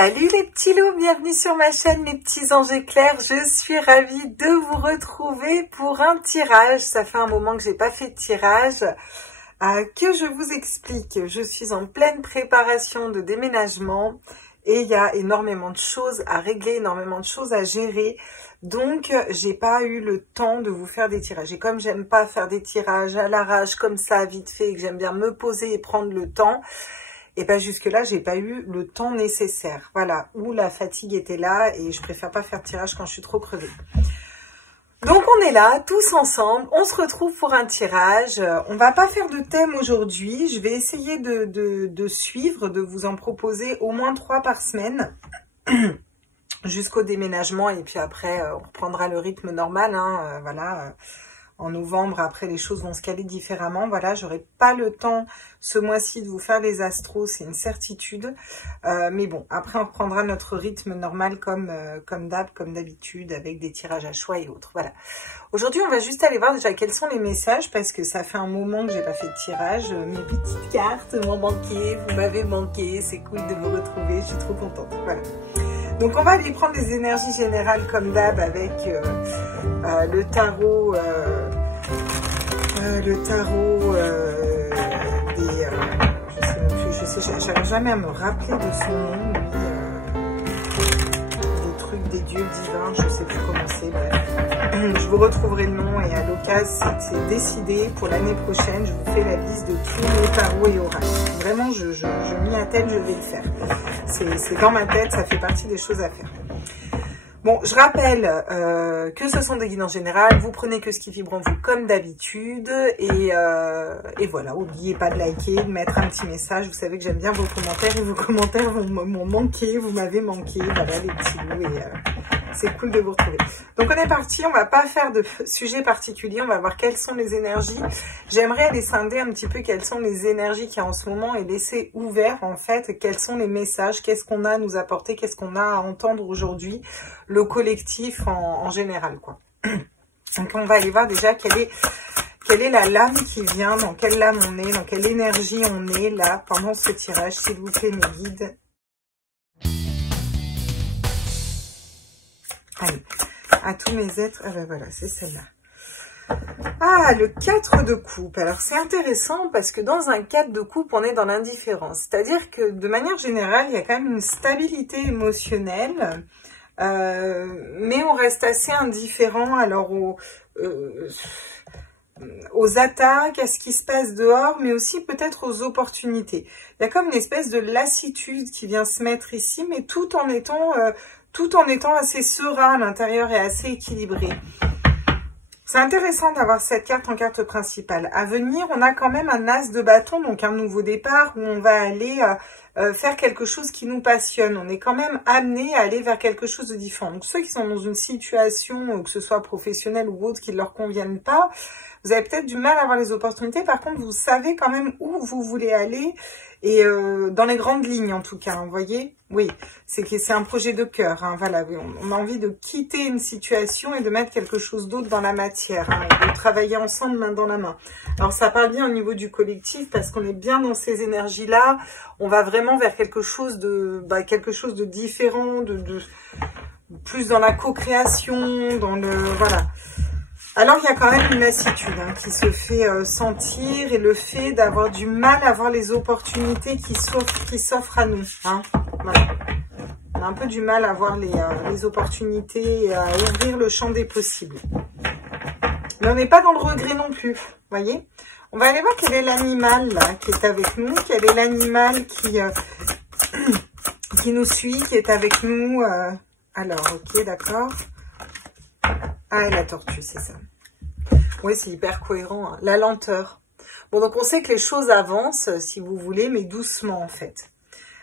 Salut les petits loups, bienvenue sur ma chaîne mes petits anges éclairs. Je suis ravie de vous retrouver pour un tirage. Ça fait un moment que j'ai pas fait de tirage. Que je vous explique, je suis en pleine préparation de déménagement et il y a énormément de choses à régler, énormément de choses à gérer. Donc, j'ai pas eu le temps de vous faire des tirages. Et comme j'aime pas faire des tirages à l'arrache comme ça, vite fait, et que j'aime bien me poser et prendre le temps, et ben jusque-là, j'ai pas eu le temps nécessaire. Voilà, où la fatigue était là et je préfère pas faire de tirage quand je suis trop crevée. Donc on est là, tous ensemble, on se retrouve pour un tirage. On va pas faire de thème aujourd'hui, je vais essayer de suivre, de vous en proposer au moins 3 par semaine, jusqu'au déménagement, et puis après on reprendra le rythme normal, hein, voilà. En novembre, après, les choses vont se caler différemment. Voilà, j'aurai pas le temps ce mois-ci de vous faire les astros, c'est une certitude. Mais bon, après, on reprendra notre rythme normal comme d'habitude, avec des tirages à choix et autres. Voilà. Aujourd'hui, on va juste aller voir déjà quels sont les messages, parce que ça fait un moment que j'ai pas fait de tirage. Mes petites cartes m'ont manqué, vous m'avez manqué, c'est cool de vous retrouver, je suis trop contente. Voilà. Donc, on va aller prendre des énergies générales comme d'hab avec le tarot... j'arrive jamais à me rappeler de son nom, des trucs des dieux divins, je sais plus comment c'est, bref. Je vous retrouverai le nom et à l'occasion, c'est décidé, pour l'année prochaine, je vous fais la liste de tous les tarots et oracles. Vraiment, je m'y attelle, je vais le faire. C'est dans ma tête, ça fait partie des choses à faire. Bon, je rappelle que ce sont des guides en général, vous prenez que ce qui vibre en vous comme d'habitude, et voilà, n'oubliez pas de liker, de mettre un petit message, vous savez que j'aime bien vos commentaires, et vos commentaires m'ont manqué, vous m'avez manqué, voilà les petits loups, et c'est cool de vous retrouver. Donc on est parti, on va pas faire de sujet particulier, on va voir quelles sont les énergies. J'aimerais aller scinder un petit peu quelles sont les énergies qu'il y a en ce moment et laisser ouvert en fait quels sont les messages, qu'est-ce qu'on a à nous apporter, qu'est-ce qu'on a à entendre aujourd'hui, le collectif en général quoi. Donc on va aller voir déjà quelle est la lame qui vient, dans quelle lame on est, dans quelle énergie on est là pendant ce tirage, s'il vous plaît mes guides. Allez, à tous mes êtres, ah ben voilà, c'est celle-là. Ah, le 4 de coupe. Alors, c'est intéressant parce que dans un 4 de coupe, on est dans l'indifférence. C'est-à-dire que, de manière générale, il y a quand même une stabilité émotionnelle, mais on reste assez indifférent alors aux attaques, à ce qui se passe dehors, mais aussi peut-être aux opportunités. Il y a comme une espèce de lassitude qui vient se mettre ici, mais tout en étant assez serein à l'intérieur et assez équilibré. C'est intéressant d'avoir cette carte en carte principale. À venir, on a quand même un as de bâton, donc un nouveau départ où on va aller faire quelque chose qui nous passionne. On est quand même amené à aller vers quelque chose de différent. Donc ceux qui sont dans une situation, que ce soit professionnelle ou autre, qui ne leur conviennent pas, vous avez peut-être du mal à avoir les opportunités. Par contre, vous savez quand même où vous voulez aller. Et dans les grandes lignes, en tout cas, vous voyez, oui, c'est un projet de cœur, hein, voilà, oui, on a envie de quitter une situation et de mettre quelque chose d'autre dans la matière, hein, de travailler ensemble, main dans la main. Alors, ça parle bien au niveau du collectif, parce qu'on est bien dans ces énergies-là, on va vraiment vers quelque chose de différent, plus dans la co-création, dans le, voilà. Alors, il y a quand même une lassitude hein, qui se fait sentir et le fait d'avoir du mal à voir les opportunités qui s'offrent à nous. Hein. Voilà. On a un peu du mal à voir les opportunités et à ouvrir le champ des possibles. Mais on n'est pas dans le regret non plus, vous voyez. On va aller voir quel est l'animal là qui est avec nous, quel est l'animal qui nous suit, qui est avec nous. Alors, ok, d'accord. Ah, et la tortue, c'est ça. Oui, c'est hyper cohérent. Hein. La lenteur. Bon, donc on sait que les choses avancent, si vous voulez, mais doucement, en fait.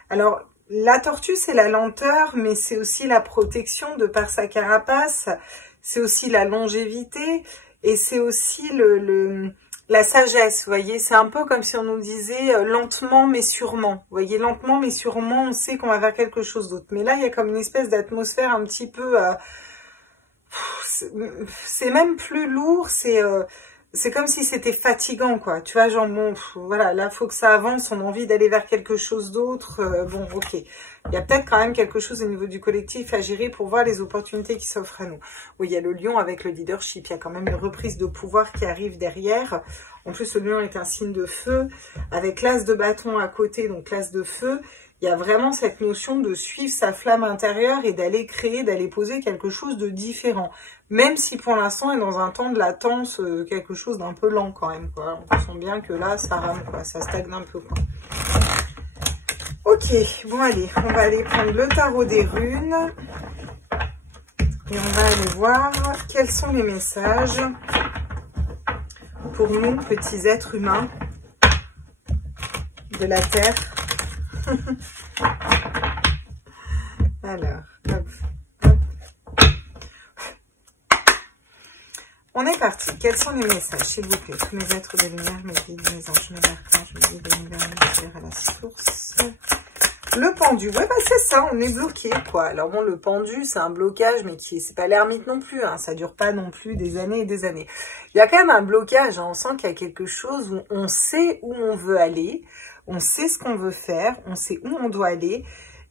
Alors, la tortue, c'est la lenteur, mais c'est aussi la protection de par sa carapace. C'est aussi la longévité. Et c'est aussi la sagesse, vous voyez. C'est un peu comme si on nous disait lentement, mais sûrement. Vous voyez, lentement, mais sûrement, on sait qu'on va vers quelque chose d'autre. Mais là, il y a comme une espèce d'atmosphère un petit peu... c'est même plus lourd, c'est comme si c'était fatigant, quoi. Tu vois, genre, bon, voilà, là, faut que ça avance, on a envie d'aller vers quelque chose d'autre. Bon, ok. Il y a peut-être quand même quelque chose au niveau du collectif à gérer pour voir les opportunités qui s'offrent à nous. Oui, il y a le lion avec le leadership. Il y a quand même une reprise de pouvoir qui arrive derrière. En plus, le lion est un signe de feu. Avec l'as de bâton à côté, donc l'as de feu, il y a vraiment cette notion de suivre sa flamme intérieure et d'aller créer, d'aller poser quelque chose de différent. Même si pour l'instant, est dans un temps de latence, quelque chose d'un peu lent quand même, quoi. On sent bien que là, ça rame, quoi. Ça stagne un peu, quoi. Ok, bon allez, on va aller prendre le tarot des runes. Et on va aller voir quels sont les messages pour nous, petits êtres humains de la Terre. Alors, hop, hop. On est parti. Quels sont les messages, s'il vous plaît? Tous mes êtres de lumière, mes guides, mes anges, mes archanges, mes guides de l'univers, à la source. Le pendu, ouais, bah c'est ça, on est bloqué, quoi. Alors bon, le pendu, c'est un blocage, mais c'est pas l'ermite non plus, hein. Ça dure pas non plus des années et des années. Il y a quand même un blocage, hein. On sent qu'il y a quelque chose où on sait où on veut aller, on sait ce qu'on veut faire, on sait où on doit aller,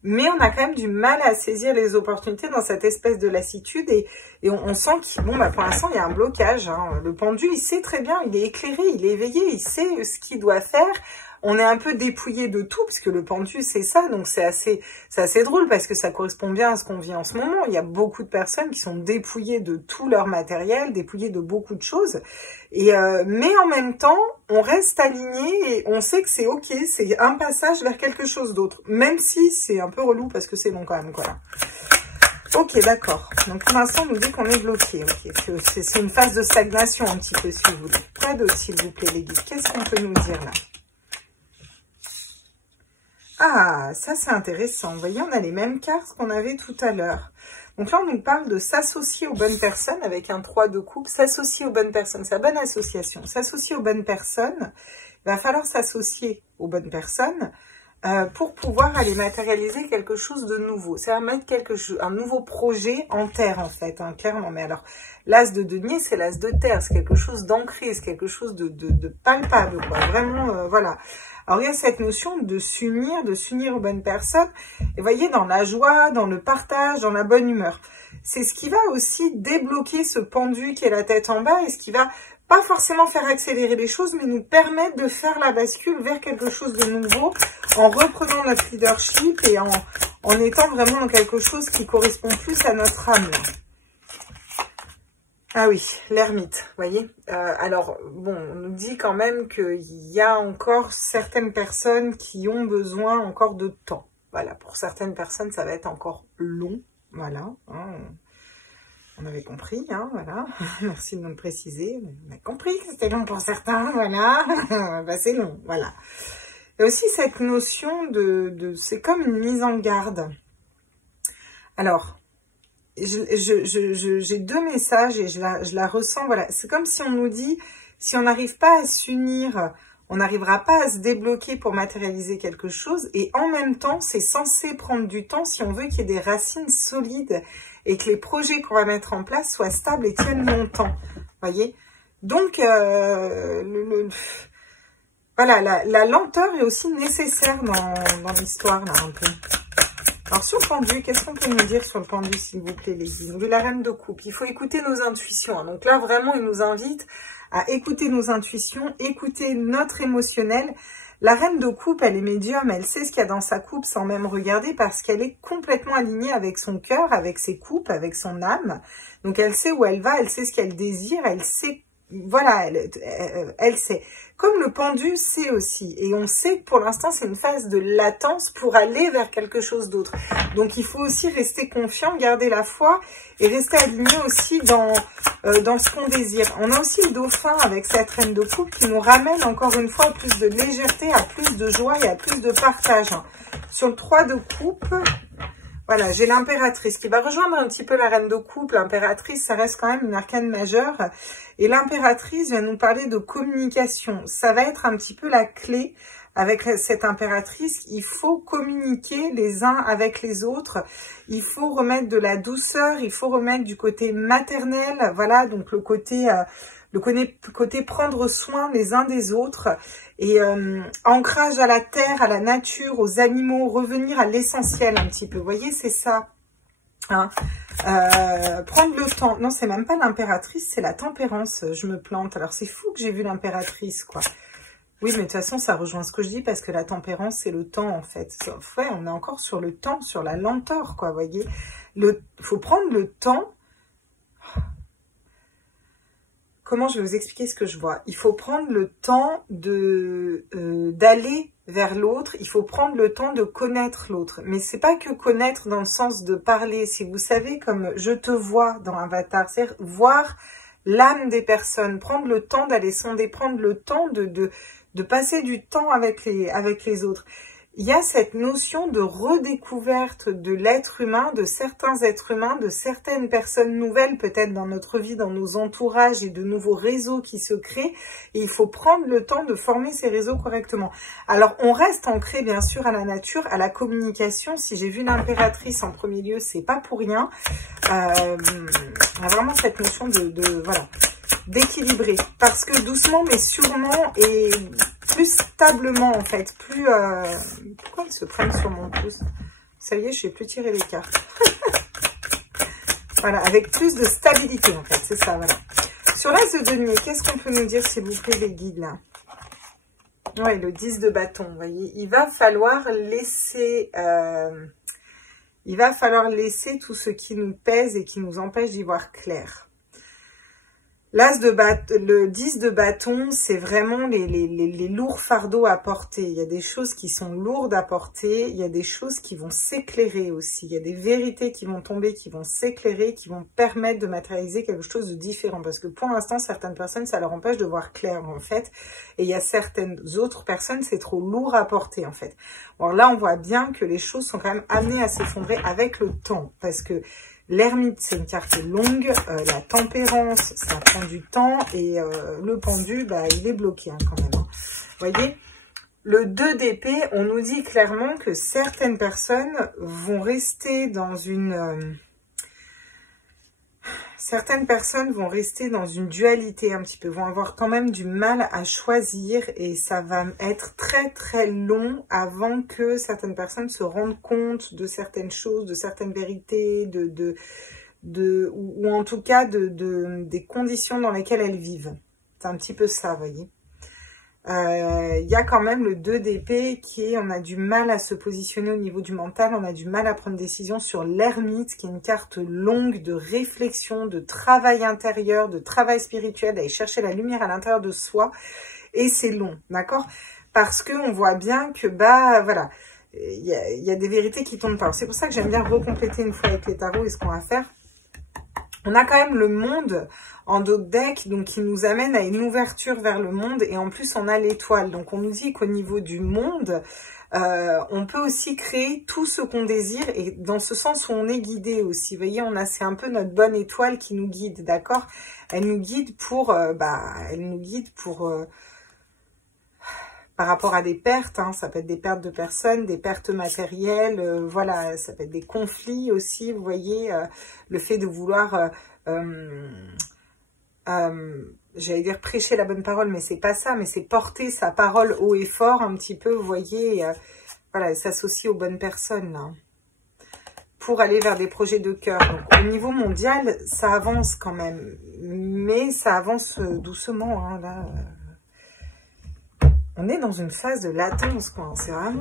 mais on a quand même du mal à saisir les opportunités dans cette espèce de lassitude et on sent qu'il, bon, bah pour l'instant, il y a un blocage, hein. Le pendu, il sait très bien, il est éclairé, il est éveillé, il sait ce qu'il doit faire. On est un peu dépouillé de tout, puisque le pendu, c'est ça. Donc, c'est assez drôle, parce que ça correspond bien à ce qu'on vit en ce moment. Il y a beaucoup de personnes qui sont dépouillées de tout leur matériel, dépouillées de beaucoup de choses. Et mais en même temps, on reste aligné et on sait que c'est ok, c'est un passage vers quelque chose d'autre. Même si c'est un peu relou, parce que c'est long quand même, quoi. Ok, d'accord. Donc, pour l'instant, on nous dit qu'on est bloqué. Ok, c'est une phase de stagnation, un petit peu, si vous voulez. Quoi d'autre, s'il vous plaît, les guides? Qu'est-ce qu'on peut nous dire, là? Ah, ça c'est intéressant. Vous voyez, on a les mêmes cartes qu'on avait tout à l'heure. Donc là, on nous parle de s'associer aux bonnes personnes avec un 3 de coupe. S'associer aux bonnes personnes, c'est la bonne association. S'associer aux bonnes personnes, il va falloir s'associer aux bonnes personnes pour pouvoir aller matérialiser quelque chose de nouveau. C'est-à-dire mettre un nouveau projet en terre, en fait, hein, clairement. Mais alors, l'as de denier, c'est l'as de terre. C'est quelque chose d'ancré, c'est quelque chose de palpable, quoi. Vraiment, voilà. Alors, il y a cette notion de s'unir aux bonnes personnes. Et vous voyez, dans la joie, dans le partage, dans la bonne humeur. C'est ce qui va aussi débloquer ce pendu qui est la tête en bas et ce qui va pas forcément faire accélérer les choses, mais nous permettre de faire la bascule vers quelque chose de nouveau en reprenant notre leadership et en étant vraiment dans quelque chose qui correspond plus à notre âme. Ah oui, l'ermite, vous voyez. Alors, bon, on nous dit quand même qu'il y a encore certaines personnes qui ont besoin encore de temps. Voilà, pour certaines personnes, ça va être encore long. Voilà, hein, on avait compris, hein, voilà. Merci de nous le préciser. On a compris que c'était long pour certains, voilà. Bah, c'est long, voilà. Il y a aussi cette notion c'est comme une mise en garde. Alors, j'ai deux messages et je la ressens, voilà. C'est comme si on nous dit, si on n'arrive pas à s'unir, on n'arrivera pas à se débloquer pour matérialiser quelque chose. Et en même temps, c'est censé prendre du temps si on veut qu'il y ait des racines solides et que les projets qu'on va mettre en place soient stables et tiennent longtemps. Voyez. Donc, voilà, la lenteur est aussi nécessaire dans l'histoire, là, un peu. Alors, sur le pendu, qu'est-ce qu'on peut nous dire sur le pendu, s'il vous plaît, les guides? De la reine de coupe. Il faut écouter nos intuitions. Hein. Donc là, vraiment, il nous invite à écouter nos intuitions, écouter notre émotionnel. La reine de coupe, elle est médium, elle sait ce qu'il y a dans sa coupe sans même regarder parce qu'elle est complètement alignée avec son cœur, avec ses coupes, avec son âme. Donc, elle sait où elle va, elle sait ce qu'elle désire, elle sait, voilà, elle sait. Comme le pendu sait aussi. Et on sait que pour l'instant, c'est une phase de latence pour aller vers quelque chose d'autre. Donc, il faut aussi rester confiant, garder la foi et rester aligné aussi dans ce qu'on désire. On a aussi le dauphin avec cette reine de coupe qui nous ramène encore une fois à plus de légèreté, à plus de joie et à plus de partage. Sur le 3 de coupe, voilà, j'ai l'impératrice qui va rejoindre un petit peu la reine de coupe. L'impératrice, ça reste quand même une arcane majeure. Et l'impératrice vient nous parler de communication. Ça va être un petit peu la clé avec cette impératrice. Il faut communiquer les uns avec les autres. Il faut remettre de la douceur. Il faut remettre du côté maternel. Voilà, donc le côté le côté prendre soin les uns des autres et ancrage à la terre, à la nature, aux animaux, revenir à l'essentiel un petit peu. Vous voyez, c'est ça. Hein, prendre le temps. Non, c'est même pas l'impératrice, c'est la tempérance. Je me plante. Alors, c'est fou que j'ai vu l'impératrice, quoi. Oui, mais de toute façon, ça rejoint ce que je dis parce que la tempérance, c'est le temps, en fait. Ouais, on est encore sur le temps, sur la lenteur, quoi, vous voyez. Faut prendre le temps. Comment je vais vous expliquer ce que je vois? Il faut prendre le temps d'aller vers l'autre. Il faut prendre le temps de connaître l'autre. Mais c'est pas que connaître dans le sens de parler. Si vous savez, comme je te vois dans Avatar, c'est voir l'âme des personnes, prendre le temps d'aller sonder, prendre le temps de passer du temps avec les autres. Il y a cette notion de redécouverte de l'être humain, de certains êtres humains, de certaines personnes nouvelles peut-être dans notre vie, dans nos entourages et de nouveaux réseaux qui se créent. Et il faut prendre le temps de former ces réseaux correctement. Alors, on reste ancré bien sûr à la nature, à la communication. Si j'ai vu l'impératrice en premier lieu, c'est pas pour rien. Il y a vraiment cette notion voilà, d'équilibrer. Parce que doucement mais sûrement et plus stablement en fait, plus... Pourquoi ils se prennent sur mon pouce? Ça y est, je sais plus tirer les cartes. Voilà, avec plus de stabilité en fait, c'est ça, voilà. Sur l'as de denier, qu'est-ce qu'on peut nous dire s'il vous plaît les guides là? Ouais, le 10 de bâton, vous voyez. Il va falloir laisser... il va falloir laisser tout ce qui nous pèse et qui nous empêche d'y voir clair. Le 10 de bâton, c'est vraiment les lourds fardeaux à porter. Il y a des choses qui sont lourdes à porter, il y a des choses qui vont s'éclairer aussi. Il y a des vérités qui vont tomber, qui vont s'éclairer, qui vont permettre de matérialiser quelque chose de différent. Parce que pour l'instant, certaines personnes, ça leur empêche de voir clair en fait. Et il y a certaines autres personnes, c'est trop lourd à porter en fait. Alors là, on voit bien que les choses sont quand même amenées à s'effondrer avec le temps. Parce que l'ermite, c'est une carte longue, la tempérance, ça prend du temps, et le pendu, bah, il est bloqué hein, quand même. Hein. Vous voyez, le 2 d'épée, on nous dit clairement que certaines personnes vont rester dans une... Certaines personnes vont rester dans une dualité un petit peu, vont avoir quand même du mal à choisir et ça va être très très long avant que certaines personnes se rendent compte de certaines choses, de certaines vérités, ou en tout cas des conditions dans lesquelles elles vivent. C'est un petit peu ça, vous voyez. Il y a quand même le 2 d'épée on a du mal à se positionner au niveau du mental, on a du mal à prendre des décisions sur l'ermite, qui est une carte longue de réflexion, de travail intérieur, de travail spirituel, d'aller chercher la lumière à l'intérieur de soi, et c'est long, d'accord? Parce que on voit bien que, bah, voilà, il y a des vérités qui tombent pas. C'est pour ça que j'aime bien recompléter une fois avec les tarots et ce qu'on va faire. On a quand même le monde en dos de deck, donc qui nous amène à une ouverture vers le monde. Et en plus, on a l'étoile. Donc, on nous dit qu'au niveau du monde, on peut aussi créer tout ce qu'on désire. Et dans ce sens où on est guidé aussi. Vous voyez, c'est un peu notre bonne étoile qui nous guide, d'accord? Elle nous guide pour... par rapport à des pertes, hein, ça peut être des pertes de personnes, des pertes matérielles, voilà, ça peut être des conflits aussi, vous voyez, le fait de vouloir, j'allais dire prêcher la bonne parole, mais c'est pas ça, mais c'est porter sa parole haut et fort un petit peu, vous voyez, voilà, s'associer aux bonnes personnes, là, pour aller vers des projets de cœur. Donc, au niveau mondial, ça avance quand même, mais ça avance doucement, hein, là... On est dans une phase de latence, quoi. C'est vraiment...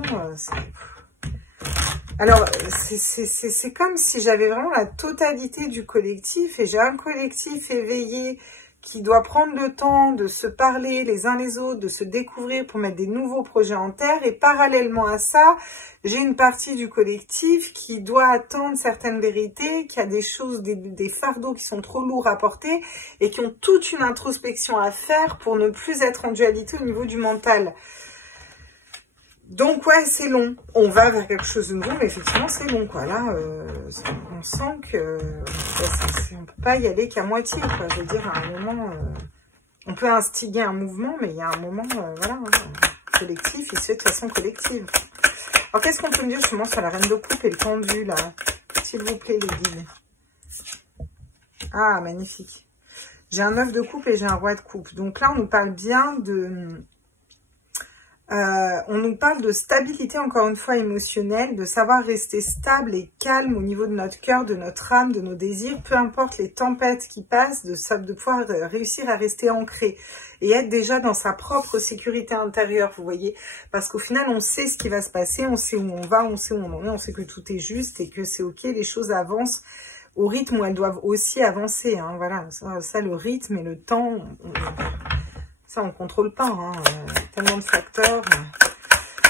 Alors, c'est comme si j'avais vraiment la totalité du collectif et j'ai un collectif éveillé qui doit prendre le temps de se parler les uns les autres, de se découvrir pour mettre des nouveaux projets en terre. Et parallèlement à ça, j'ai une partie du collectif qui doit attendre certaines vérités, qui a des choses, des fardeaux qui sont trop lourds à porter et qui ont toute une introspection à faire pour ne plus être en dualité au niveau du mental. Donc ouais, c'est long. On va vers quelque chose de nouveau, mais effectivement c'est long, quoi. Là, on sent que on peut pas y aller qu'à moitié, quoi. Je veux dire, à un moment, on peut instiguer un mouvement, mais il y a un moment, voilà, hein, collectif, il se fait de façon collective. Alors qu'est-ce qu'on peut me dire justement sur la reine de coupe et le tendu, là, s'il vous plaît, les guides? Ah, magnifique. J'ai un 9 de coupe et j'ai un roi de coupe. Donc là, on nous parle bien de... on nous parle de stabilité, encore une fois, émotionnelle, de savoir rester stable et calme au niveau de notre cœur, de notre âme, de nos désirs, peu importe les tempêtes qui passent, de pouvoir réussir à rester ancré et être déjà dans sa propre sécurité intérieure, vous voyez, parce qu'au final, on sait ce qui va se passer, on sait où on va, on sait où on en est, on sait que tout est juste et que c'est ok, les choses avancent au rythme où elles doivent aussi avancer, hein, voilà, ça le rythme et le temps, ça on contrôle pas, hein, tellement de facteurs.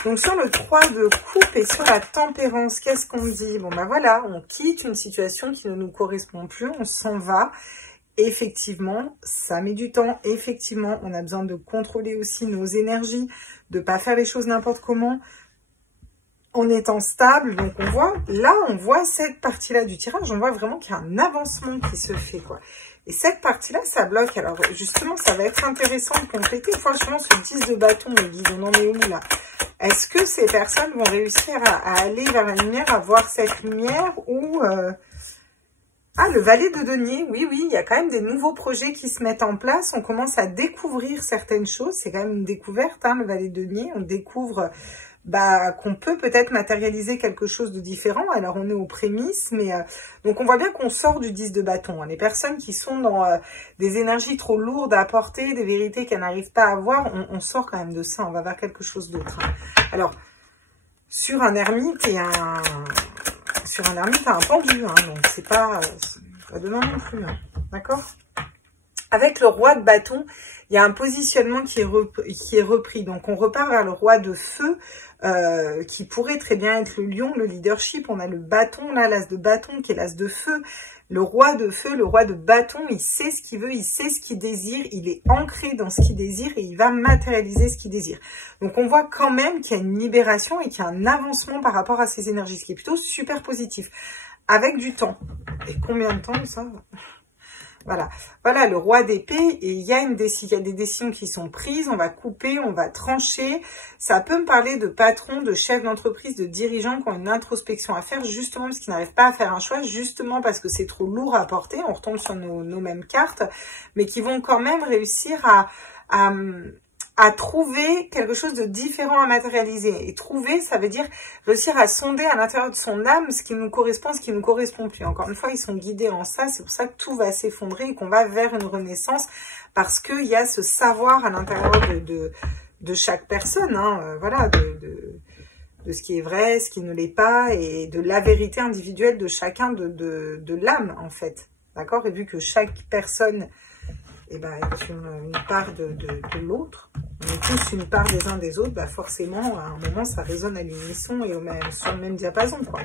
Donc sur le 3 de coupe et sur la tempérance, qu'est-ce qu'on dit? Bon ben voilà, on quitte une situation qui ne nous correspond plus, on s'en va. Effectivement, ça met du temps. Effectivement, on a besoin de contrôler aussi nos énergies, de pas faire les choses n'importe comment, en étant stable. Donc on voit, là on voit cette partie-là du tirage, on voit vraiment qu'il y a un avancement qui se fait, quoi. Et cette partie-là, ça bloque. Alors, justement, ça va être intéressant de compléter. Franchement, ce 10 de bâton, me dit, on en est où, là? Est-ce que ces personnes vont réussir à aller vers la lumière, à voir cette lumière ou... Ah, le valet de denier, oui, il y a quand même des nouveaux projets qui se mettent en place. On commence à découvrir certaines choses. C'est quand même une découverte, hein, le valet de denier. On découvre... qu'on peut peut-être matérialiser quelque chose de différent. Alors, on est aux prémices, mais donc on voit bien qu'on sort du 10 de bâton. Hein. Les personnes qui sont dans des énergies trop lourdes à apporter, des vérités qu'elles n'arrivent pas à voir, on sort quand même de ça. On va vers quelque chose d'autre. Hein. Alors, sur un ermite et un pendu, hein, donc c'est pas demain non plus. Hein. D'accord ? Avec le roi de bâton, il y a un positionnement qui est repris. Donc, on repart vers le roi de feu, qui pourrait très bien être le lion, le leadership. On a le bâton, là, l'as de bâton, qui est l'as de feu. Le roi de feu, le roi de bâton, il sait ce qu'il veut, il sait ce qu'il désire. Il est ancré dans ce qu'il désire et il va matérialiser ce qu'il désire. Donc, on voit quand même qu'il y a une libération et qu'il y a un avancement par rapport à ces énergies, ce qui est plutôt super positif. Avec du temps. Et combien de temps, ça ? Voilà, le roi d'épée, et il y a des décisions qui sont prises, on va couper, on va trancher. Ça peut me parler de patrons, de chefs d'entreprise, de dirigeants qui ont une introspection à faire, justement parce qu'ils n'arrivent pas à faire un choix, justement parce que c'est trop lourd à porter, on retombe sur nos mêmes cartes, mais qui vont quand même réussir à trouver quelque chose de différent à matérialiser. Et trouver, ça veut dire réussir à sonder à l'intérieur de son âme ce qui nous correspond, ce qui ne nous correspond plus. Encore une fois, ils sont guidés en ça. C'est pour ça que tout va s'effondrer et qu'on va vers une renaissance parce qu'il y a ce savoir à l'intérieur de chaque personne. Hein, voilà, de ce qui est vrai, ce qui ne l'est pas et de la vérité individuelle de chacun de l'âme, en fait. D'accord? Et vu que chaque personne est une part de l'autre, on est tous une part des uns des autres, forcément, à un moment, ça résonne à l'unisson et sur le même diapason, quoi.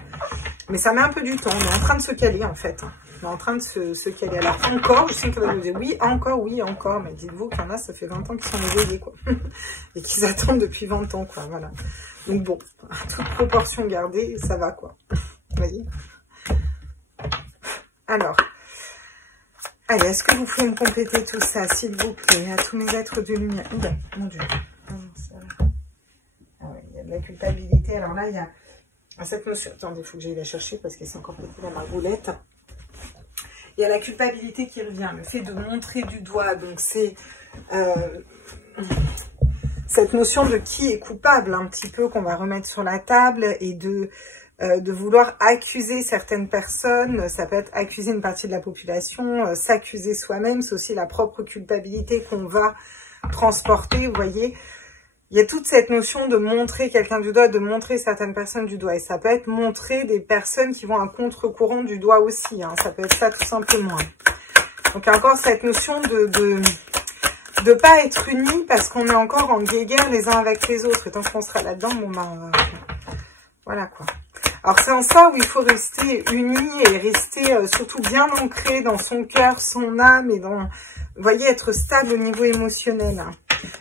Mais ça met un peu du temps, on est en train de se caler, en fait. On est en train de se caler. Alors, encore, je sais que vous dire oui, encore, mais dites-vous qu'il y en a, ça fait 20 ans qu'ils sont éveillés, quoi. Et qu'ils attendent depuis 20 ans, quoi, voilà. Donc bon, à toute proportion gardée, ça va, quoi. Vous voyez ? Alors... Allez, est-ce que vous pouvez me compléter tout ça, s'il vous plaît, à tous mes êtres de lumière? Oula, mon Dieu. Ah ouais, il y a de la culpabilité. Alors là, il y a cette notion... Attendez, il faut que j'aille la chercher parce qu'elle s'est encore petite dans ma roulette. Il y a la culpabilité qui revient, le fait de montrer du doigt. Donc c'est cette notion de qui est coupable, un petit peu, qu'on va remettre sur la table et de vouloir accuser certaines personnes, ça peut être accuser une partie de la population, s'accuser soi-même, c'est aussi la propre culpabilité qu'on va transporter, vous voyez. Il y a toute cette notion de montrer quelqu'un du doigt, de montrer certaines personnes du doigt, et ça peut être montrer des personnes qui vont à contre-courant du doigt aussi, hein. Ça peut être ça tout simplement. Donc encore cette notion de pas être unis parce qu'on est encore en guéguerre les uns avec les autres, et tant qu'on sera là-dedans, bon voilà quoi. Alors c'est en ça où il faut rester unis et rester surtout bien ancré dans son cœur, son âme et dans, vous voyez, être stable au niveau émotionnel. Hein.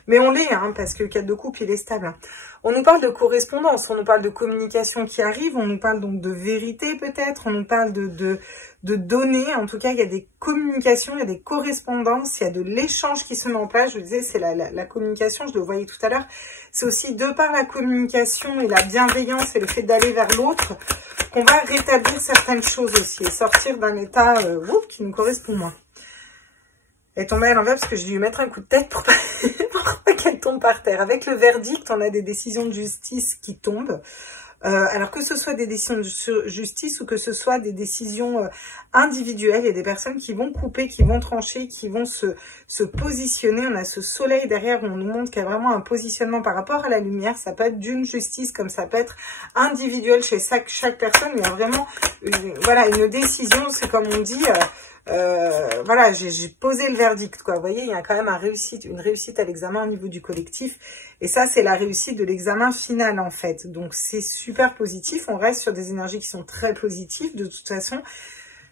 Mais on l'est, hein, parce que le 4 de coupe, il est stable. Hein. On nous parle de correspondance, on nous parle de communication qui arrive, on nous parle donc de vérité peut-être, on nous parle de données. En tout cas, il y a des communications, il y a des correspondances, il y a de l'échange qui se met en place. Je vous disais, c'est la communication, je le voyais tout à l'heure. C'est aussi de par la communication et la bienveillance et le fait d'aller vers l'autre qu'on va rétablir certaines choses aussi et sortir d'un état qui nous correspond moins. Elle est tombée à l'envers parce que j'ai dû lui mettre un coup de tête pour pas qu'elle tombe par terre. Avec le verdict, on a des décisions de justice qui tombent. Alors que ce soit des décisions de justice ou que ce soit des décisions individuelles, il y a des personnes qui vont couper, qui vont trancher, qui vont se positionner. On a ce soleil derrière où on nous montre qu'il y a vraiment un positionnement par rapport à la lumière. Ça peut être d'une justice comme ça peut être individuel chez chaque personne. Il y a vraiment voilà, une décision, c'est comme on dit... voilà, j'ai posé le verdict, quoi. Vous voyez, il y a quand même une réussite à l'examen au niveau du collectif. Et ça, c'est la réussite de l'examen final, en fait. Donc, c'est super positif. On reste sur des énergies qui sont très positives, de toute façon.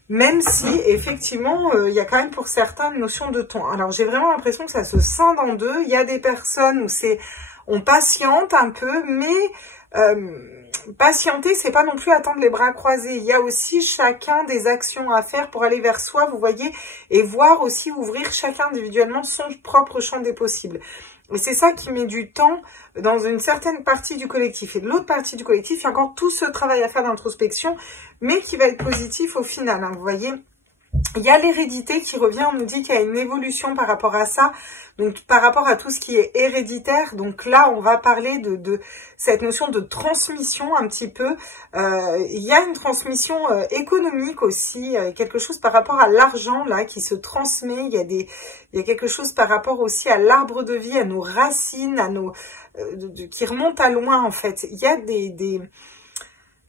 Même si, effectivement, il y a quand même pour certains une notion de temps. Alors, j'ai vraiment l'impression que ça se scinde en deux. Il y a des personnes où on patiente un peu, mais... patienter, c'est pas non plus attendre les bras croisés. Il y a aussi chacun des actions à faire pour aller vers soi, vous voyez, et voir aussi ouvrir chacun individuellement son propre champ des possibles. Et c'est ça qui met du temps dans une certaine partie du collectif. Et de l'autre partie du collectif, il y a encore tout ce travail à faire d'introspection, mais qui va être positif au final, hein, vous voyez. Il y a l'hérédité qui revient, on nous dit qu'il y a une évolution par rapport à ça, donc par rapport à tout ce qui est héréditaire. Donc là, on va parler de cette notion de transmission un petit peu. Il y a une transmission économique aussi, quelque chose par rapport à l'argent là qui se transmet. Il y a quelque chose par rapport aussi à l'arbre de vie, à nos racines, à nos qui remonte à loin en fait. Il y a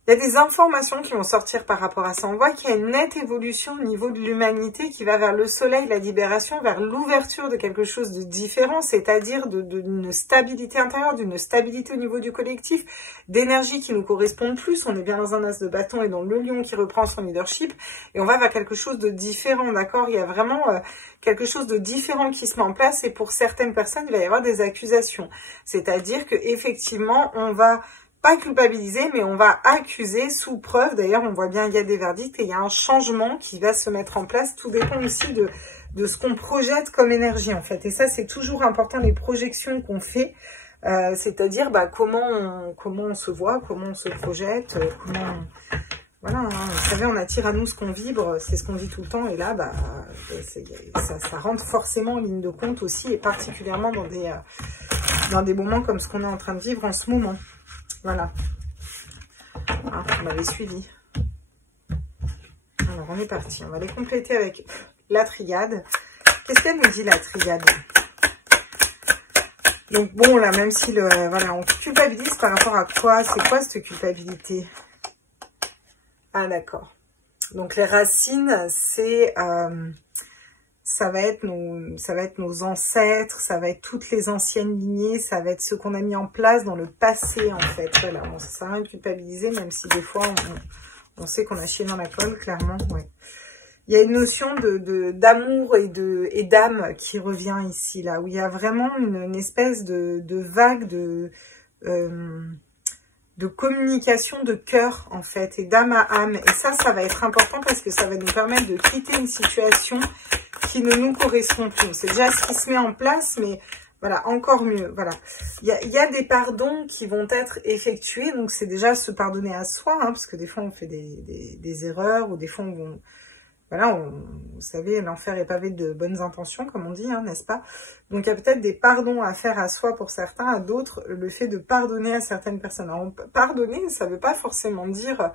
il y a des informations qui vont sortir par rapport à ça. On voit qu'il y a une nette évolution au niveau de l'humanité qui va vers le soleil, la libération, vers l'ouverture de quelque chose de différent, c'est-à-dire d'une stabilité intérieure, d'une stabilité au niveau du collectif, d'énergie qui nous correspondent plus. On est bien dans un as de bâton et dans le lion qui reprend son leadership. Et on va vers quelque chose de différent, d'accord? Il y a vraiment quelque chose de différent qui se met en place. Et pour certaines personnes, il va y avoir des accusations. C'est-à-dire que effectivement, on va... pas culpabiliser, mais on va accuser sous preuve. D'ailleurs, on voit bien, il y a des verdicts et il y a un changement qui va se mettre en place. Tout dépend aussi de ce qu'on projette comme énergie, en fait. Et ça, c'est toujours important, les projections qu'on fait. C'est-à-dire, comment on se voit, comment on se projette, Voilà, hein, vous savez, on attire à nous ce qu'on vibre, c'est ce qu'on dit tout le temps. Et là, ça rentre forcément en ligne de compte aussi, et particulièrement dans des moments comme ce qu'on est en train de vivre en ce moment. Voilà. Ah, on m'avait suivi. Alors, on est parti. On va les compléter avec la triade. Qu'est-ce qu'elle nous dit, la triade? Donc, bon, là, même si voilà, on culpabilise par rapport à quoi? C'est quoi cette culpabilité? Ah, d'accord. Donc, les racines, c'est... ça va être nos ancêtres, ça va être toutes les anciennes lignées, ça va être ce qu'on a mis en place dans le passé, en fait. Voilà, bon, ça sert à rien de culpabiliser, même si des fois, on sait qu'on a chié dans la colle, clairement, ouais. Il y a une notion d'amour et d'âme qui revient ici, là, où il y a vraiment une espèce de vague de communication de cœur, en fait, et d'âme à âme. Et ça va être important parce que ça va nous permettre de quitter une situation qui ne nous correspond plus. C'est déjà ce qui se met en place, mais voilà, encore mieux. Voilà, il y a des pardons qui vont être effectués, donc c'est déjà se pardonner à soi, hein, parce que des fois on fait des erreurs, ou des fois voilà, vous savez, l'enfer est pavé de bonnes intentions, comme on dit, hein, n'est-ce pas? Donc, il y a peut-être des pardons à faire à soi pour certains, à d'autres, le fait de pardonner à certaines personnes. Alors, pardonner, ça ne veut pas forcément dire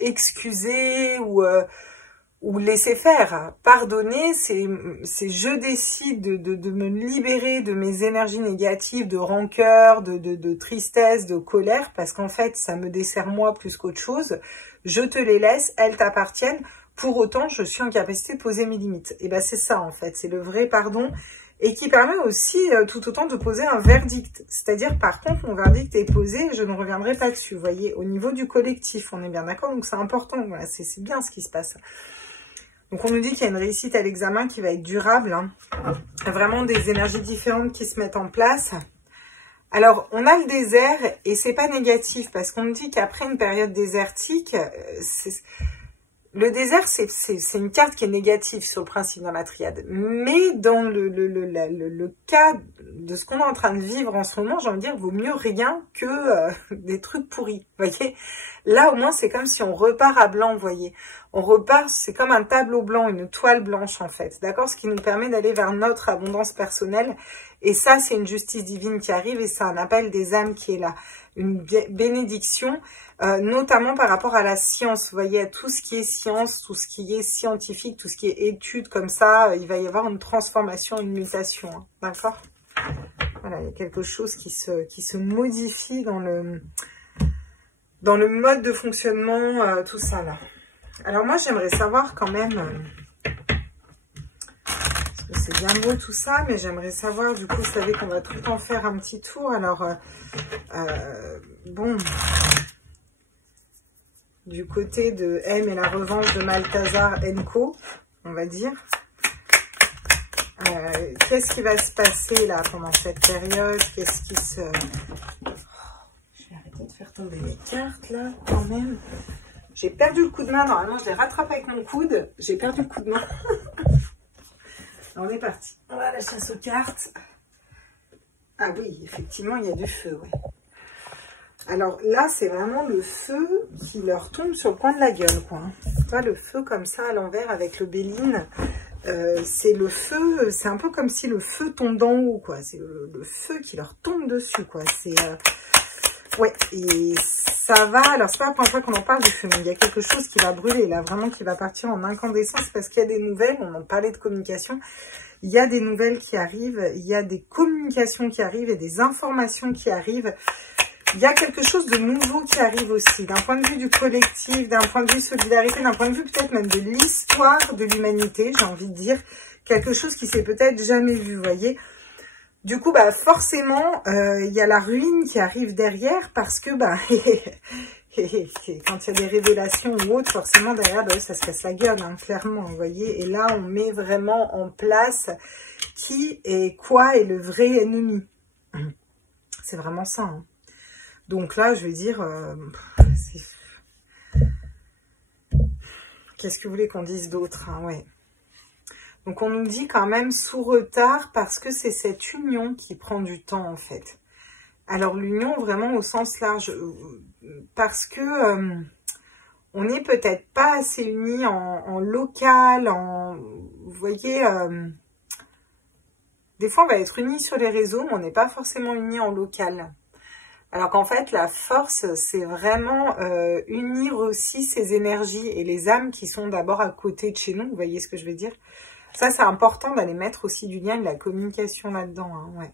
excuser ou laisser faire. Pardonner, c'est je décide de me libérer de mes énergies négatives, de rancœur, de tristesse, de colère, parce qu'en fait, ça me dessert moi plus qu'autre chose. Je te les laisse, elles t'appartiennent. Pour autant, je suis en capacité de poser mes limites. Et ben c'est ça, en fait. C'est le vrai pardon. Et qui permet aussi, tout autant, de poser un verdict. C'est-à-dire, par contre, mon verdict est posé, je ne reviendrai pas dessus. Vous voyez, au niveau du collectif, on est bien d'accord. Donc, c'est important. Voilà, c'est bien ce qui se passe. Donc, on nous dit qu'il y a une réussite à l'examen qui va être durable. Hein. Vraiment des énergies différentes qui se mettent en place. Alors, on a le désert et c'est pas négatif parce qu'on nous dit qu'après une période désertique, le désert, c'est une carte qui est négative sur le principe dans la triade. Mais dans le cas de ce qu'on est en train de vivre en ce moment, j'ai envie de dire, vaut mieux rien que des trucs pourris. Vous voyez? Là, au moins, c'est comme si on repart à blanc, vous voyez. on repart, c'est comme un tableau blanc, une toile blanche en fait, d'accord? Ce qui nous permet d'aller vers notre abondance personnelle. Et ça, c'est une justice divine qui arrive et c'est un appel des âmes qui est là. Une bénédiction, notamment par rapport à la science. Vous voyez, à tout ce qui est science, tout ce qui est scientifique, tout ce qui est études comme ça, il va y avoir une transformation, une mutation, hein, d'accord? Voilà, il y a quelque chose qui se modifie dans le mode de fonctionnement, tout ça là. Alors moi, j'aimerais savoir quand même... c'est bien beau tout ça, mais j'aimerais savoir, du coup, vous savez qu'on va tout le temps faire un petit tour. Alors, bon, du côté de M et la revanche de Malthazar Co, on va dire, qu'est-ce qui va se passer là pendant cette période? Qu'est-ce qui se... Je vais arrêter de faire tomber les cartes là, quand même. J'ai perdu le coup de main, normalement je les rattrape avec mon coude. J'ai perdu le coup de main. On est parti. On va à la chasse aux cartes. Ah oui, effectivement, il y a du feu, ouais. Alors là, c'est vraiment le feu qui leur tombe sur le coin de la gueule, quoi. Tu vois, le feu comme ça à l'envers avec le béline. C'est le feu, c'est un peu comme si le feu tombe d'en haut, quoi. C'est le feu qui leur tombe dessus, quoi. C'est... ouais, et ça va... Alors, c'est pas la première fois qu'on en parle du feu, mais il y a quelque chose qui va brûler, là, vraiment qui va partir en incandescence parce qu'il y a des nouvelles. On en parlait de communication. Il y a des nouvelles qui arrivent, il y a des communications qui arrivent et des informations qui arrivent. Il y a quelque chose de nouveau qui arrive aussi, d'un point de vue du collectif, d'un point de vue solidarité, d'un point de vue peut-être même de l'histoire de l'humanité, j'ai envie de dire. Quelque chose qui s'est peut-être jamais vu, vous voyez. Du coup, bah forcément, il y a la ruine qui arrive derrière parce que, bah, quand il y a des révélations ou autres, forcément, derrière, bah, ça se casse la gueule, hein, clairement, vous voyez. Et là, on met vraiment en place qui et quoi est le vrai ennemi. C'est vraiment ça, hein. Donc là, je vais dire, qu'est-ce que vous voulez qu'on dise d'autre, hein, ouais. Donc on nous dit quand même sous retard parce que c'est cette union qui prend du temps en fait. Alors l'union vraiment au sens large, parce que on n'est peut-être pas assez unis en local, vous voyez, des fois on va être unis sur les réseaux, mais on n'est pas forcément unis en local. Alors qu'en fait, la force, c'est vraiment unir aussi ces énergies et les âmes qui sont d'abord à côté de chez nous. Vous voyez ce que je veux dire? Ça, c'est important d'aller mettre aussi du lien et de la communication là-dedans. Hein, ouais.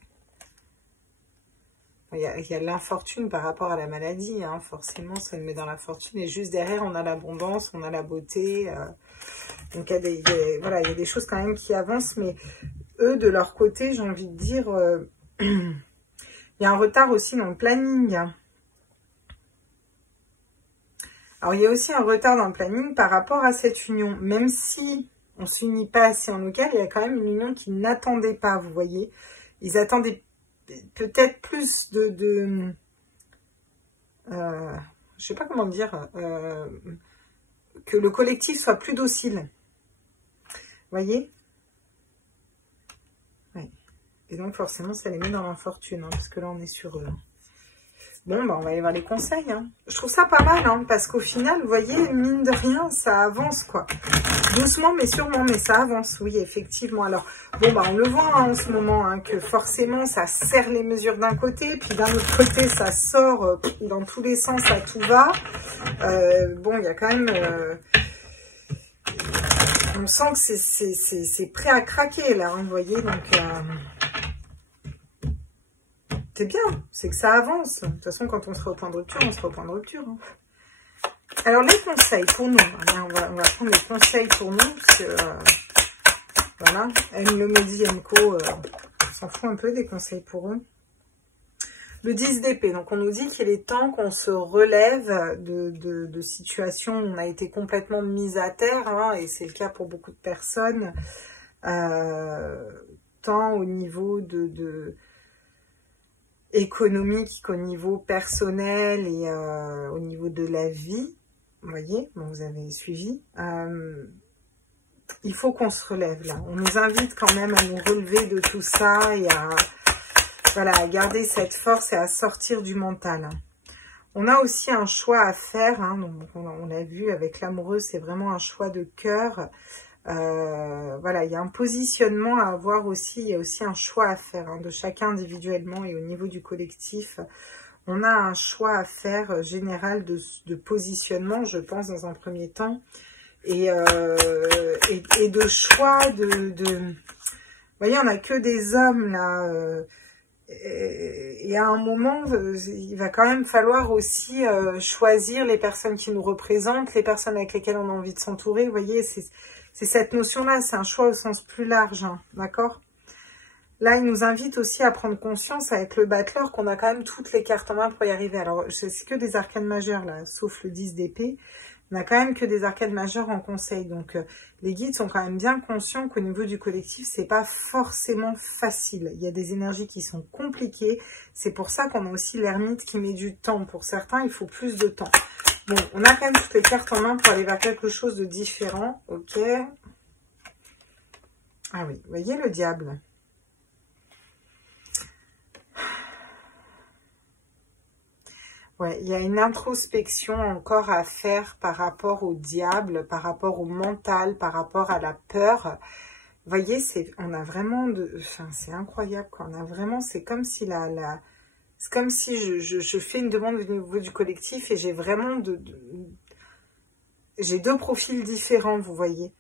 Il y a l'infortune par rapport à la maladie. Hein, forcément, ça le met dans la fortune. Et juste derrière, on a l'abondance, on a la beauté. Donc, voilà, il y a des choses quand même qui avancent. Mais eux, de leur côté, j'ai envie de dire... il y a un retard aussi dans le planning. Alors, il y a aussi un retard dans le planning par rapport à cette union. Même si on ne s'unit pas assez en local, il y a quand même une union qu'ils n'attendaient pas, vous voyez. Ils attendaient peut-être plus je sais pas comment dire, que le collectif soit plus docile. Vous voyez? Et donc, forcément, ça les met dans l'infortune, hein, parce que là, on est sur eux. Bon, bah, on va aller voir les conseils. Hein. Je trouve ça pas mal, hein, parce qu'au final, vous voyez, mine de rien, ça avance, quoi. Doucement, mais sûrement, mais ça avance, oui, effectivement. Alors, bon, bah, on le voit hein, en ce moment, hein, que forcément, ça serre les mesures d'un côté, puis d'un autre côté, ça sort dans tous les sens, à tout va. Bon, il y a quand même... on sent que c'est prêt à craquer, là, hein, vous voyez, donc... c'est bien, c'est que ça avance. De toute façon, quand on sera au point de rupture, on sera au point de rupture. Hein. Alors, les conseils pour nous. Allez, on va prendre les conseils pour nous. Parce que, voilà, elle le me dit, Mco, on s'en fout un peu des conseils pour eux. Le 10 d'épée. Donc, on nous dit qu'il est temps qu'on se relève de situations où on a été complètement mis à terre. Hein, et c'est le cas pour beaucoup de personnes. Tant au niveau économique qu'au niveau personnel et au niveau de la vie. Vous voyez, bon, vous avez suivi. Il faut qu'on se relève là. On nous invite quand même à nous relever de tout ça et à, voilà, à garder cette force et à sortir du mental. On a aussi un choix à faire, hein, donc on l'a vu avec l'amoureuse, c'est vraiment un choix de cœur. Voilà, il y a un positionnement à avoir aussi, il y a aussi un choix à faire hein, de chacun individuellement et au niveau du collectif. On a un choix à faire général de positionnement, je pense, dans un premier temps. Et de choix vous voyez, on n'a que des hommes là. Et à un moment, il va quand même falloir aussi choisir les personnes qui nous représentent, les personnes avec lesquelles on a envie de s'entourer. Vous voyez, c'est cette notion-là, c'est un choix au sens plus large, hein, d'accord? Là, il nous invite aussi à prendre conscience avec le battleur qu'on a quand même toutes les cartes en main pour y arriver. Alors, c'est que des arcanes majeures, là, sauf le 10 d'épée. On n'a quand même que des arcanes majeures en conseil. Donc, les guides sont quand même bien conscients qu'au niveau du collectif, c'est pas forcément facile. Il y a des énergies qui sont compliquées. C'est pour ça qu'on a aussi l'ermite qui met du temps. Pour certains, il faut plus de temps. Bon, on a quand même toutes les cartes en main pour aller vers quelque chose de différent. Ok. Ah oui, vous voyez le diable. Ouais, il y a une introspection encore à faire par rapport au diable, par rapport au mental, par rapport à la peur. Vous voyez, on a vraiment enfin, c'est incroyable quoi. On a vraiment, c'est comme si c'est comme si je fais une demande au niveau du collectif et j'ai vraiment j'ai deux profils différents, vous voyez.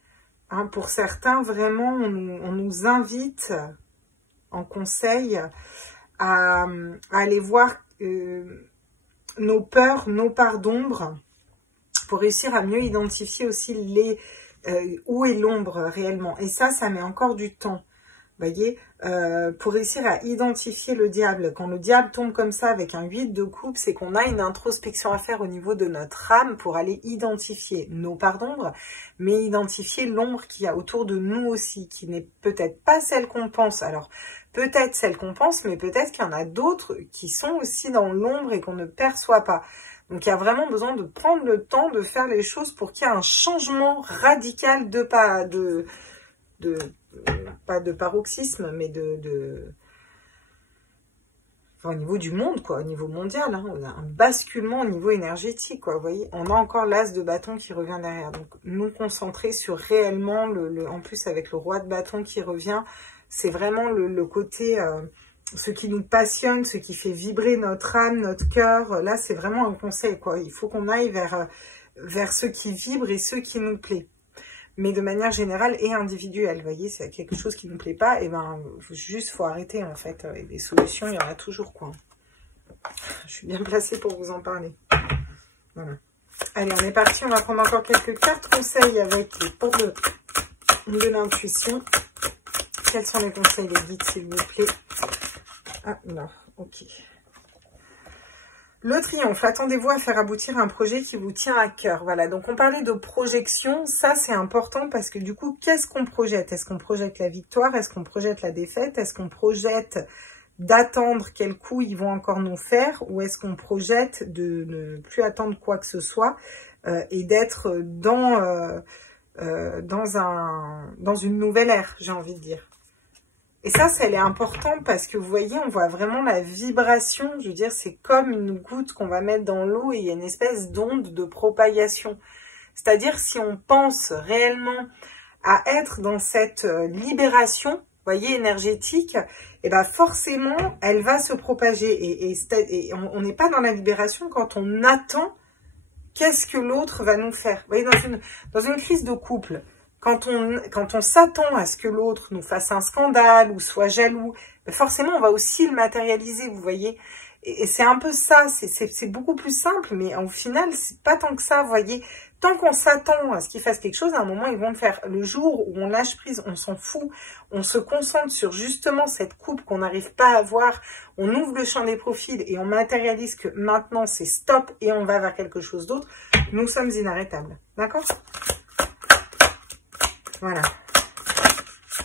Hein, pour certains, vraiment, on nous invite en conseil à aller voir nos peurs, nos parts d'ombre, pour réussir à mieux identifier aussi où est l'ombre réellement. Et ça met encore du temps. Vous voyez, pour réussir à identifier le diable. Quand le diable tombe comme ça avec un 8 de coupe, c'est qu'on a une introspection à faire au niveau de notre âme pour aller identifier nos parts d'ombre, mais identifier l'ombre qu'il y a autour de nous aussi, qui n'est peut-être pas celle qu'on pense. Alors, peut-être celle qu'on pense, mais peut-être qu'il y en a d'autres qui sont aussi dans l'ombre et qu'on ne perçoit pas. Donc, il y a vraiment besoin de prendre le temps de faire les choses pour qu'il y ait un changement radical pas de paroxysme, mais enfin, au niveau du monde, quoi, au niveau mondial, hein, on a un basculement au niveau énergétique, quoi, vous voyez, on a encore l'as de bâton qui revient derrière, donc nous concentrer sur réellement, en plus avec le roi de bâton qui revient, c'est vraiment le côté, ce qui nous passionne, ce qui fait vibrer notre âme, notre cœur, là c'est vraiment un conseil, quoi, il faut qu'on aille vers ce qui vibre et ce qui nous plaît. Mais de manière générale et individuelle, vous voyez, c'est quelque chose qui ne nous plaît pas, et ben juste faut arrêter en fait. Et des solutions, il y en a toujours quoi. Je suis bien placée pour vous en parler. Voilà. Allez, on est parti, on va prendre encore quelques cartes conseils avec les portes de l'intuition. Quels sont les conseils, les guides, s'il vous plaît? Ah non, ok. Le triomphe, attendez-vous à faire aboutir un projet qui vous tient à cœur. Voilà, donc on parlait de projection, ça c'est important parce que du coup, qu'est-ce qu'on projette? Est-ce qu'on projette la victoire? Est-ce qu'on projette la défaite? Est-ce qu'on projette d'attendre quel coup ils vont encore nous faire? Ou est-ce qu'on projette de ne plus attendre quoi que ce soit et d'être dans une nouvelle ère, j'ai envie de dire. Et ça est important parce que vous voyez, on voit vraiment la vibration. Je veux dire, c'est comme une goutte qu'on va mettre dans l'eau et il y a une espèce d'onde de propagation. C'est-à-dire, si on pense réellement à être dans cette libération, vous voyez, énergétique, et ben forcément, elle va se propager. Et on n'est pas dans la libération quand on attend qu'est-ce que l'autre va nous faire. Vous voyez, dans une crise de couple, quand on s'attend à ce que l'autre nous fasse un scandale ou soit jaloux, forcément, on va aussi le matérialiser, vous voyez. Et c'est un peu ça, c'est beaucoup plus simple, mais au final, c'est pas tant que ça, vous voyez. Tant qu'on s'attend à ce qu'ils fassent quelque chose, à un moment, ils vont le faire. Le jour où on lâche prise, on s'en fout. On se concentre sur justement cette coupe qu'on n'arrive pas à voir. On ouvre le champ des profils et on matérialise que maintenant, c'est stop et on va vers quelque chose d'autre. Nous sommes inarrêtables. D'accord ? Voilà.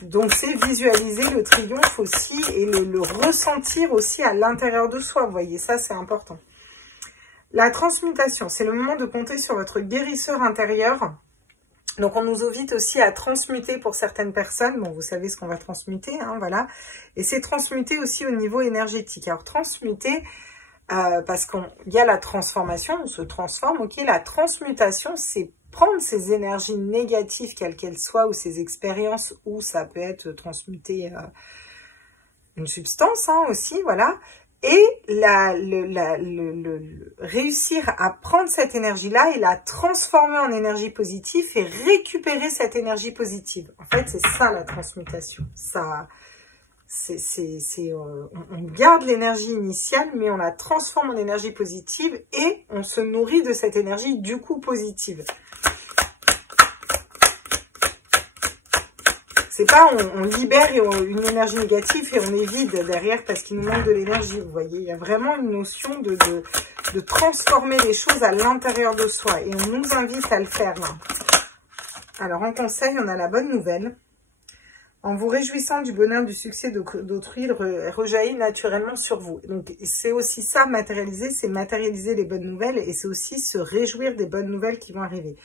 Donc, c'est visualiser le triomphe aussi et le ressentir aussi à l'intérieur de soi. Vous voyez, ça, c'est important. La transmutation, c'est le moment de compter sur votre guérisseur intérieur. Donc, on nous invite aussi à transmuter pour certaines personnes. Bon, vous savez ce qu'on va transmuter, hein, voilà. Et c'est transmuter aussi au niveau énergétique. Alors, transmuter, parce qu'il y a la transformation, on se transforme, ok. La transmutation, c'est prendre ces énergies négatives, quelles qu'elles soient, ou ces expériences, où ça peut être transmuté une substance hein, aussi, voilà. Et réussir à prendre cette énergie-là et la transformer en énergie positive et récupérer cette énergie positive. En fait, c'est ça la transmutation. Ça, on garde l'énergie initiale, mais on la transforme en énergie positive et on se nourrit de cette énergie du coup positive. C'est pas on libère une énergie négative et on est vide derrière parce qu'il nous manque de l'énergie, vous voyez. Il y a vraiment une notion de transformer les choses à l'intérieur de soi. Et on nous invite à le faire là. Alors en conseil, on a la bonne nouvelle. En vous réjouissant du bonheur, du succès d'autrui, il rejaillit naturellement sur vous. Donc c'est aussi ça, matérialiser, c'est matérialiser les bonnes nouvelles et c'est aussi se réjouir des bonnes nouvelles qui vont arriver.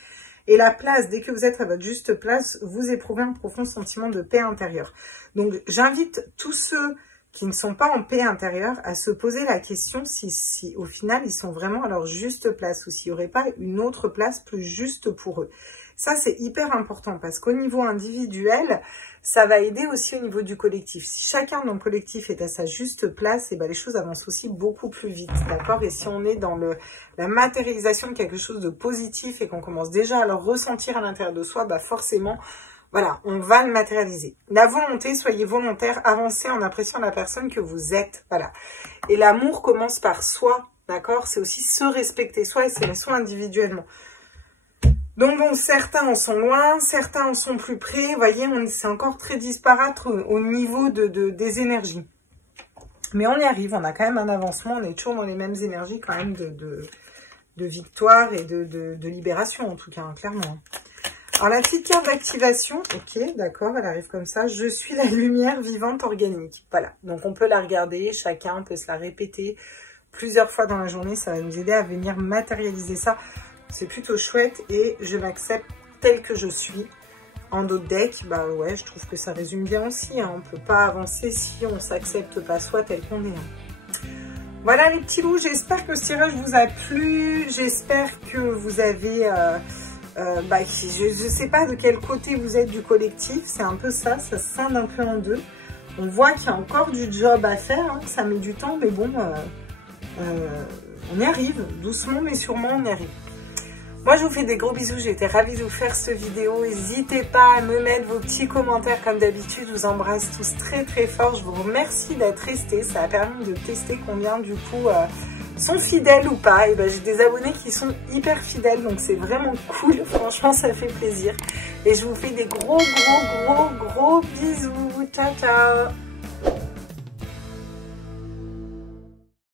Et la place, dès que vous êtes à votre juste place, vous éprouvez un profond sentiment de paix intérieure. Donc, j'invite tous ceux qui ne sont pas en paix intérieure à se poser la question si au final, ils sont vraiment à leur juste place ou s'il n'y aurait pas une autre place plus juste pour eux. Ça, c'est hyper important parce qu'au niveau individuel, ça va aider aussi au niveau du collectif. Si chacun dans le collectif est à sa juste place, et ben les choses avancent aussi beaucoup plus vite, d'accord? Et si on est dans la matérialisation de quelque chose de positif et qu'on commence déjà à le ressentir à l'intérieur de soi, bah forcément, voilà, on va le matérialiser. La volonté, soyez volontaire, avancez en appréciant la personne que vous êtes, voilà. Et l'amour commence par soi, d'accord? C'est aussi se respecter soi et s'aimer soi individuellement. Donc bon, certains en sont loin, certains en sont plus près. Vous voyez, c'est encore très disparate au niveau des énergies. Mais on y arrive, on a quand même un avancement, on est toujours dans les mêmes énergies quand même de victoire et de libération en tout cas, hein, clairement. Alors la petite carte d'activation, ok, d'accord, elle arrive comme ça. Je suis la lumière vivante organique. Voilà, donc on peut la regarder, chacun peut se la répéter plusieurs fois dans la journée. Ça va nous aider à venir matérialiser ça. C'est plutôt chouette et je m'accepte tel que je suis. En d'autres decks, bah ouais, je trouve que ça résume bien aussi. Hein. On ne peut pas avancer si on ne s'accepte pas soi tel qu'on est. Hein. Voilà les petits loups, j'espère que ce tirage vous a plu. J'espère que vous avez... je ne sais pas de quel côté vous êtes du collectif. C'est un peu ça, ça se scinde un peu en deux. On voit qu'il y a encore du job à faire. Hein. Ça met du temps, mais bon, on y arrive. Doucement, mais sûrement, on y arrive. Moi, je vous fais des gros bisous. J'ai été ravie de vous faire cette vidéo. N'hésitez pas à me mettre vos petits commentaires comme d'habitude. Je vous embrasse tous très très fort. Je vous remercie d'être restés. Ça a permis de tester combien du coup sont fidèles ou pas. Et ben, j'ai des abonnés qui sont hyper fidèles. Donc c'est vraiment cool. Franchement, ça fait plaisir. Et je vous fais des gros bisous. Ciao, ciao.